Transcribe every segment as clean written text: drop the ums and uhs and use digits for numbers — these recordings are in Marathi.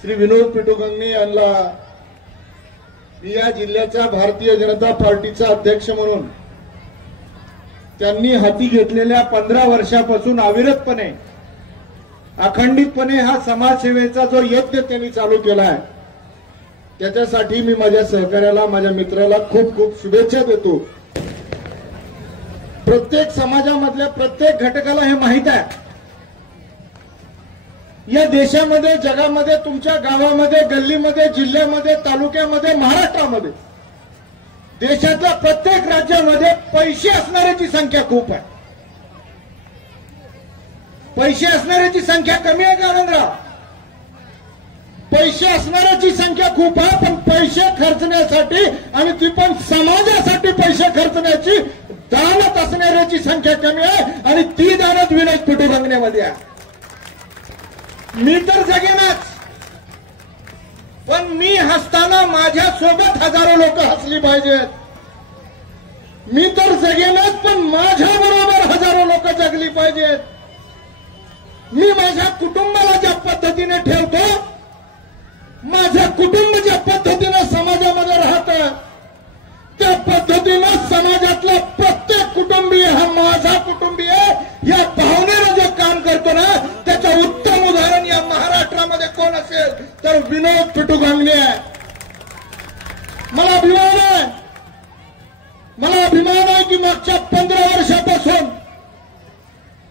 श्री विनोद पिटुगंगणे यांना मी या जिल्ह्याच्या भारतीय जनता पार्टीचा अध्यक्ष म्हणून त्यांनी हाती घेतलेल्या 15 वर्षापासून अविरतपणे अखंडितपणे हा समाजसेवेचा जो यज्ञ त्यांनी चालू केला आहे त्याच्यासाठी मी माझ्या सहकार्याला माझ्या मित्राला खूप खूप शुभेच्छा देतो। प्रत्येक समाजामधल्या प्रत्येक घटकाला हे माहित आहे या देशामध्ये जगामध्ये तुमच्या गावामध्ये गल्लीमध्ये जिल्ह्यामध्ये तालुक्यामध्ये महाराष्ट्रामध्ये देशातल्या प्रत्येक राज्यामध्ये पैसे असणाऱ्याची संख्या खूप आहे। पैसे असणाऱ्याची संख्या कमी आहे का आनंदराव? पैसे असणाऱ्याची संख्या खूप आहे पण पैसे खर्चण्यासाठी आणि ती पण समाजासाठी पैसे खर्चण्याची दानत असणाऱ्याची संख्या कमी आहे आणि ती दानत विनोद पिटुगंगणेमध्ये आहे। मी तर जगेनच पण मी हसताना माझ्या सोबत हजारो लोक हसली पाहिजेत। मी तर जगेनच पण माझ्या बरोबर हजारो लोक जगली पाहिजेत। मी माझ्या कुटुंबाला ज्या पद्धतीने ठेवतो माझं कुटुंब ज्या पद्धतीने समाजामध्ये राहतं त्या पद्धतीने समाजातला प्रत्येक कुटुंबीय हा माझा कुटुंबीय या भावनेनं जो काम करतो ना त्याचं उत्तम उदाहरण या महाराष्ट्रामध्ये कोण असेल तर विनोद पिटुगंगणे आहे। मला अभिमान आहे की मागच्या 15 वर्षापासून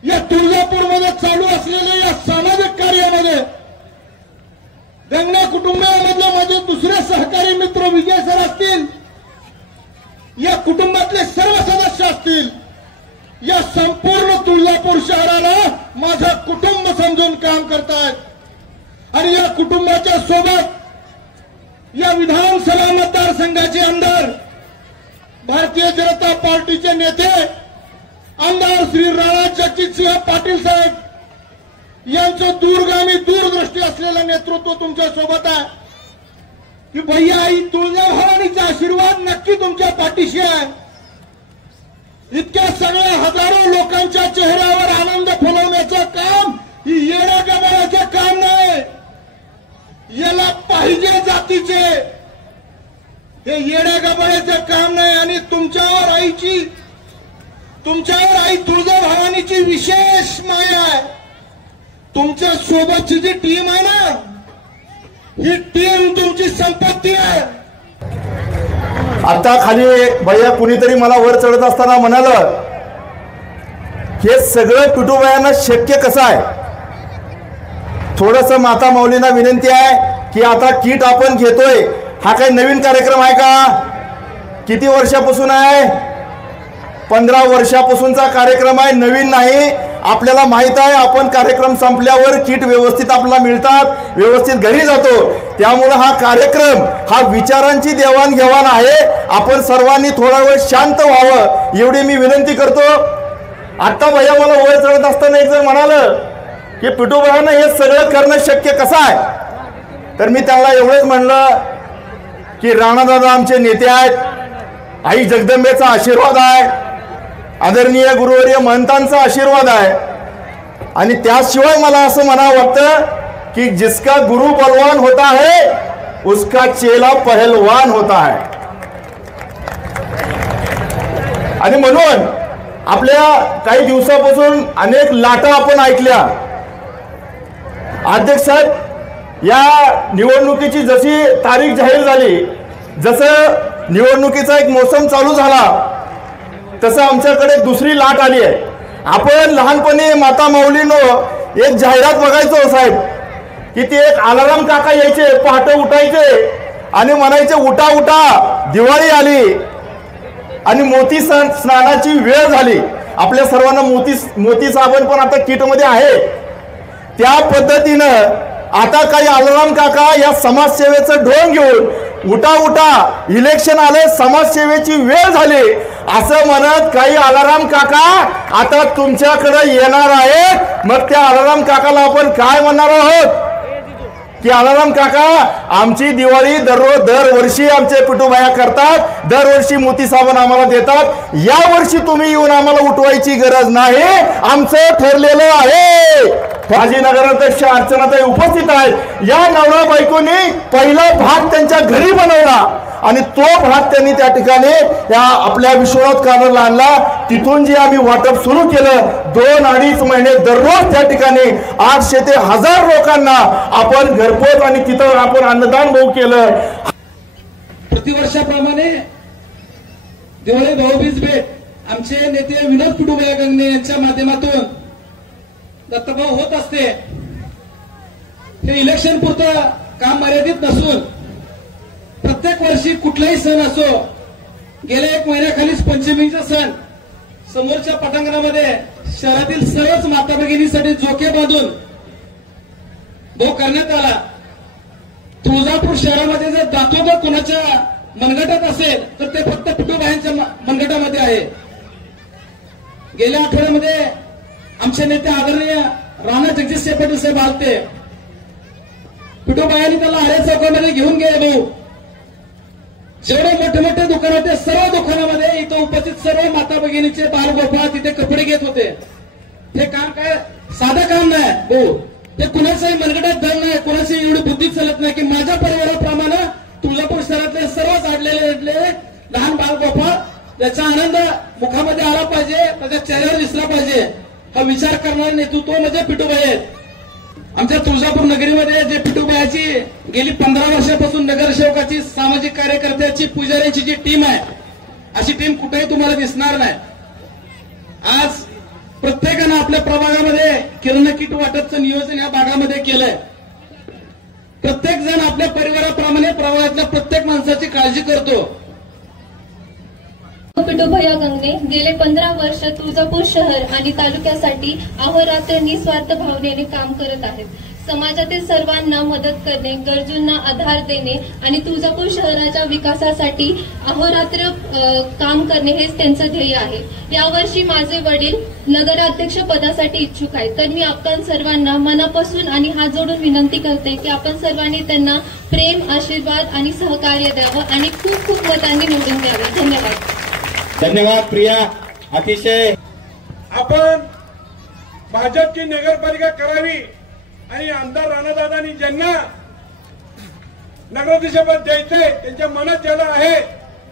या तुळजापूरमध्ये चालू असलेल्या या सामाजिक कार्यामध्ये गंगणे कुटुंबामधले माझे दुसरे सहकारी मित्र विजय सर असतील या कुटुंबातले सर्व सदस्य असतील या संपूर्ण तुळजापूर शहराला माझं कुटुंब समजून काम करतायत आणि या कुटुंबाच्या सोबत या विधानसभा मतदारसंघाचे आमदार भारतीय जनता पार्टीचे नेते आमदार श्री राणा जगजितसिंह पाटील साहेब यांचं दूरगामी दूरदृष्टी असलेलं नेतृत्व तुमच्या सोबत आहे की भैया आई तुळजाभवानीचा आशीर्वाद नक्की तुमच्या पाठीशी आहे। इतक्या सगळ्या हजारो लोकांच्या चेहऱ्यावर आनंद फुलवण्याचं काम ही येड्या गबाळाचं काम नाही। याला पाहिजे जातीचे हे येड्या गबाळाचं काम नाही आणि तुमच्यावर आई तुळजाभवानीची विशेष माया आहे। तुमच्या सोबतची जी टीम आहे ना ही टीम तुमची संपत्ती आहे। आता खाली भैया कुणीतरी मला वर चढत असताना म्हणाल हे सगळं पिटूबायांना शक्य कसं आहे। थोडंसं माता माऊलींना विनंती आहे की आता किट आपण घेतोय हा काही नवीन कार्यक्रम आहे का? किती वर्षापासून आहे? 15 वर्षापासूनचा कार्यक्रम आहे, नवीन नाही। आपल्याला माहित आहे आपण कार्यक्रम संपल्यावर किट व्यवस्थित आपल्याला मिळतात, व्यवस्थित घरी जातो। त्यामुळे हा कार्यक्रम हा विचारांची देवाणघेवाण आहे। आपण सर्वांनी थोडा वेळ शांत व्हावं एवढी मी विनंती करतो। आता भैया मला वर चढत असताना एक जण म्हणालं की पिटूबाईंना हे सगळं करणं शक्य कसं आहे तर मी त्यांना एवढंच म्हणलं की राणादादा आमचे नेते आहेत, आई जगदंबेचा आशीर्वाद आहे, आदरणीय गुरुवर्य महंतांचा आशीर्वाद आहे आणि त्याशिवाय मला असं म्हणावं वाटतं की जिसका गुरु बलवान होता है उसका चेला पहलवान होता है। आणि म्हणून आपल्या काही दिवसापासून अनेक लाटा आपण ऐकल्या। अध्यक्ष साहेब या निवडणुकीची जशी तारीख जाहीर झाली जसं निवडणुकीचा एक मोसम चालू झाला तसं आमच्याकडे दुसरी लाट आली आहे। आपण लहानपणी माता माऊलीनो एक जाहिरात बघायचो साहेब की ते एक अलाराम काका यायचे, पहाटे उठायचे आणि म्हणायचे उठा उठा दिवाळी आली आणि मोती स्नानाची वेळ झाली। आपल्या सर्वांना मोती साबण पण आता किटमध्ये आहे। त्या पद्धतीनं आता काही अलाराम काका या समाजसेवेचं ढोंग घेऊन उठा उठा इलेक्शन आले, समाजसेवेची वेळ झाली असं म्हणत काही अलाराम काका आता तुमच्याकडे येणार आहेत। मग त्या अलाराम काकाला आपण काय म्हणणार आहोत की अलाराम काका आमची दिवाळी दरवर्षी आमचे पिटूबाया करतात, दरवर्षी मोती साबण आम्हाला देतात, या वर्षी तुम्ही येऊन आम्हाला उठवायची गरज नाही, आमचं ठरलेलं आहे। माजी नगराध्यक्ष अर्चनाताई उपस्थित आहेत। या नवरा बायकोने पहिला भात त्यांच्या घरी बनवला आणि तो भात त्यांनी त्या ठिकाणी या आपल्या विश्वनाथ कॉर्नरला आणला। तिथून जे आम्ही वाटप सुरू केलं 2-2.5 महिने दररोज त्या ठिकाणी 800 ते 1000 लोकांना आपण घरपोच आणि तिथं आपण अन्नदान भाऊ केलं। प्रतिवर्षाप्रमाणे दिवाळी भाऊबीज भेट आमचे नेते विनोद पिटूभाई गंगणे यांच्या माध्यमातून दत्तभाऊ होत असते। हे इलेक्शन पुरतं काम मर्यादित नसून प्रत्येक वर्षी कुठलाही सण असो, गेल्या 1 महिन्याखालीच पंचमीचा सण समोरच्या पटांगणामध्ये शहरातील सर्वच माता भगिनीसाठी झोके बांधून भाऊ करण्यात आला। तुळजापूर शहरामध्ये जर दातोबा कोणाच्या मनगटात असेल तर ते फक्त पिटूभाईंच्या मनगटामध्ये आहे। गेल्या आठवड्यामध्ये आमचे नेते आदरणीय राणा जगजितसिंह पाटील साहेब आलते। पिटूभाईंनी त्याला आरे चौकामध्ये घेऊन गेले। भाऊ जेवढे मोठे मोठे दुकान होते सर्व दुकानामध्ये इथं उपस्थित सर्व माता भगिनीचे बालगोपाळ तिथे कपडे घेत होते। हे काम काय साधं काम नाही भाऊ, ते कुणाच्याही मनगटात धन नाही, कुणाची एवढी बुद्धी चालत नाही की माझ्या परिवाराप्रमाणे तुळजापूर शहरातले सर्वच आडलेले लहान बालगोपाळ याचा आनंद मुखामध्ये आला पाहिजे, त्याच्या चेहऱ्यावर दिसला पाहिजे। हा विचार करणारे नेतृत्व म्हणजे पिटूभाई आहेत। आमच्या तुळजापूर नगरीमध्ये जे पिटूभाईची गेली 15 वर्षापासून नगरसेवकाची, सामाजिक कार्यकर्त्याची, पुजाऱ्यांची जी टीम आहे, अशी टीम कुठेही तुम्हाला दिसणार नाही। आज प्रत्येकानं आपल्या प्रभागामध्ये किराणा किट वाटपचं नियोजन या भागामध्ये केलंय। प्रत्येक जण आपल्या परिवाराप्रमाणे प्रभागातल्या प्रत्येक माणसाची काळजी करतो। पिटूभाई गंगणे गेले 15 वर्ष तुळजापूर शहर आणि तालुक्यासाठी अहोरात्र निस्वार्थ भावनेने काम करत आहेत। समाजातील सर्वांना मदत करणे, गरजूंना आधार देणे आणि तुळजापूर शहराच्या विकासासाठी अहोरात्र काम करणे हेच त्यांचं ध्येय आहे। यावर्षी माझे वडील नगराध्यक्ष पदासाठी इच्छुक आहेत, तर मी आपण सर्वांना मनापासून आणि हात जोडून विनंती करते की आपण सर्वांनी त्यांना प्रेम, आशीर्वाद आणि सहकार्य द्यावं आणि खूप खूप मतांनी निवडून द्यावे। धन्यवाद। धन्यवाद प्रिया। अतिशय आपण भाजपची नगरपालिका करावी आणि आमदार राणादादांनी ज्यांना नगराध्यक्षपद द्यायचंय त्यांच्या मनात ज्याला आहे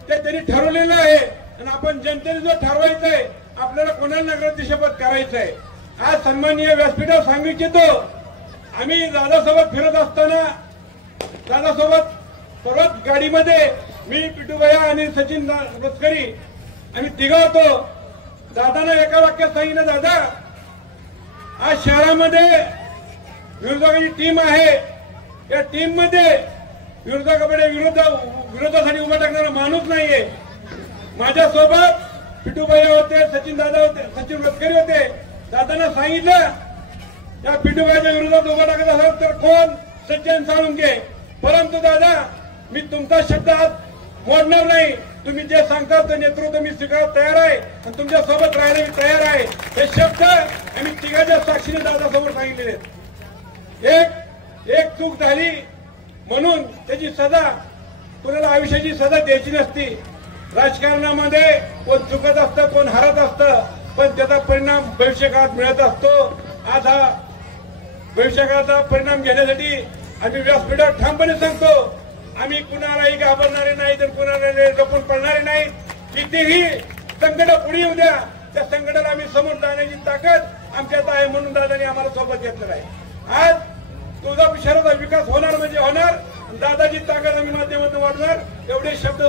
ते त्यांनी ठरवलेलं आहे आणि आपण जनतेने जो ठरवायचंय आपल्याला कोणाला नगराध्यक्षपद करायचंय। आज सन्माननीय व्यासपीठावर सांगू इच्छितो, आम्ही दादासोबत फिरत असताना दादासोबत सर्वात गाडीमध्ये मी, पिटूभाई आणि सचिन रोचकरी आम्ही तिघं होतो। दादाने एका वाक्यात सांगितलं, दादा आज शहरामध्ये विरोधकाची टीम आहे, या टीम मध्ये विरोधासाठी उभा टाकणारा माणूस नाहीये। माझ्यासोबत पिटूभाई होते, सचिन दादा होते, सचिन रोचकरी होते। दादांना सांगितलं या पिटूभाईच्या विरोधात उभा टाकत असाल तर कोण? सचिन साळुंके। परंतु दादा मी तुमचा शब्द आज मोडणार नाही, तुम्ही जे सांगता ते नेतृत्व मी स्वीकारायला तयार आहे आणि तुमच्या सोबत राहायला मी तयार आहे। हे शब्द आम्ही तिघाच्या साक्षीने दादासमोर सांगितलेले आहेत। एक चूक झाली म्हणून त्याची सजा कोणाला आयुष्याची सजा द्यायची नसती। राजकारणामध्ये कोण चुकत असतं, कोण हरत असतं, पण त्याचा परिणाम भविष्यकाळात मिळत असतो। आज हा भविष्यकाळाचा परिणाम घेण्यासाठी आम्ही व्यासपीठावर ठामपणे सांगतो, आम्ही कुणालाही घाबरणारे नाही तर कुणाला लपून पडणारे नाही। कितीही संकट पुढे येऊ द्या, त्या संकटाला आम्ही समोर जाण्याची ताकद आमच्यात आहे म्हणून दादांनी आम्हाला सोबत घेतलेलं आहे। आज तुळजापूर शहराचा विकास होणार म्हणजे होणार, दादाची ताकद आम्ही माध्यमातून वाढणार। एवढे शब्द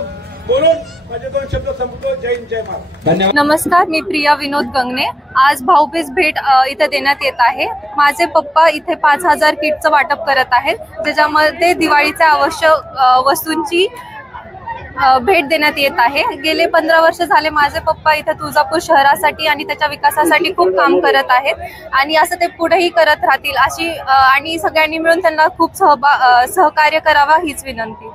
बोलून माझे 2 शब्द संपतो। जय हिंद, जय महाराष्ट्र। धन्यवाद। नमस्कार, मी प्रिया विनोद गंगणे। आज भाऊबीज भेट इथे देण्यात येत आहे। माझे पप्पा इथे 5000 किटचं वाटप करत आहेत, ज्याच्यामध्ये दिवाळीच्या आवश्यक वस्तूंची भेट देण्यात येत आहे। गेले 15 वर्ष झाले माझे पप्पा इथे तुळजापूर शहरासाठी आणि त्याच्या विकासासाठी खूप काम करत आहेत आणि असं ते पुढेही करत राहतील अशी आणि सगळ्यांनी मिळून त्यांना खूप सहकार्य करावा हीच विनंती।